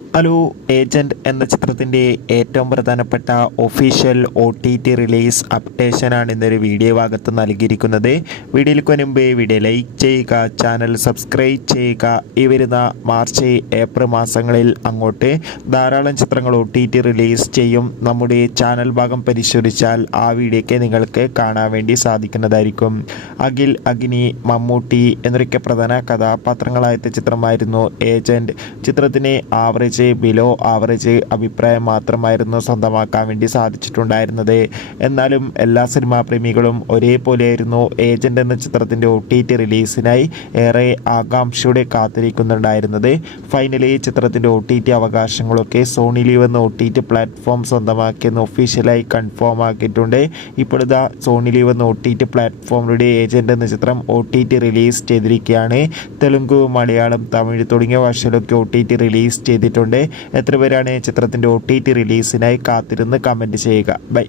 Hello agent എന്ന ചിത്രത്തിൻ്റെ ഏറ്റവും പ്രധാനപ്പെട്ട ഒഫീഷ്യൽ OTT റിലീസ് അപ്ഡേഷനാണ് ഇന്നൊരു വീഡിയോ ഭാഗത്ത് നൽകിയിരിക്കുന്നത്. വീഡിയോയ്ക്ക് മുൻപേ വീഡിയോ ലൈക്ക് ചെയ്യുക, ചാനൽ സബ്സ്ക്രൈബ് ചെയ്യുക. ഈ വരുന്ന മാർച്ച് ഏപ്രിൽ മാസങ്ങളിൽ അങ്ങോട്ട് ധാരാളം ചിത്രങ്ങൾ OTT റിലീസ് ചെയ്യും. നമ്മുടെ ചാനൽ ഭാഗം പരിശോധിച്ചാൽ ആ വീഡിയോയ്ക്ക് നിങ്ങൾക്ക് കാണാൻ വേണ്ടി സാധിക്കുന്നതായിരിക്കും. അഖിൽ, അഗ്നി, മമ്മൂട്ടി എന്നൊക്കെ പ്രധാന കഥാപാത്രങ്ങളായ ചിത്രമായിരുന്നു ഏജന്റ്. ചിത്രത്തിന് ബിലോ ആവറേജ് അഭിപ്രായം മാത്രമായിരുന്നു സ്വന്തമാക്കാൻ വേണ്ടി സാധിച്ചിട്ടുണ്ടായിരുന്നത്. എന്നാലും എല്ലാ സിനിമാ പ്രേമികളും ഒരേപോലെയായിരുന്നു ഏജന്റ് എന്ന ചിത്രത്തിൻ്റെ OTT റിലീസിനായി ഏറെ ആകാംക്ഷയോടെ കാത്തിരിക്കുന്നുണ്ടായിരുന്നത്. ഫൈനലി ചിത്രത്തിൻ്റെ OTT അവകാശങ്ങളൊക്കെ സോണി ലീവ് എന്ന OTT പ്ലാറ്റ്ഫോം സ്വന്തമാക്കിയെന്ന് ഒഫീഷ്യലായി കൺഫേം ആക്കിയിട്ടുണ്ട്. ഇപ്പോഴത്തെ സോണി ലീവ് എന്ന OTT പ്ലാറ്റ്ഫോമിലൂടെ ഏജന്റ് എന്ന ചിത്രം OTT റിലീസ് ചെയ്തിരിക്കുകയാണ്. തെലുങ്ക്, മലയാളം, തമിഴ് തുടങ്ങിയ ഭാഷയിലൊക്കെ OTT റിലീസ് ചെയ്തിട്ടുണ്ട്. എത്ര പേരാണ് ചിത്രത്തിൻ്റെ OTT റിലീസിനായി കാത്തിരുന്ന് കമൻറ്റ് ചെയ്യുക. ബൈ.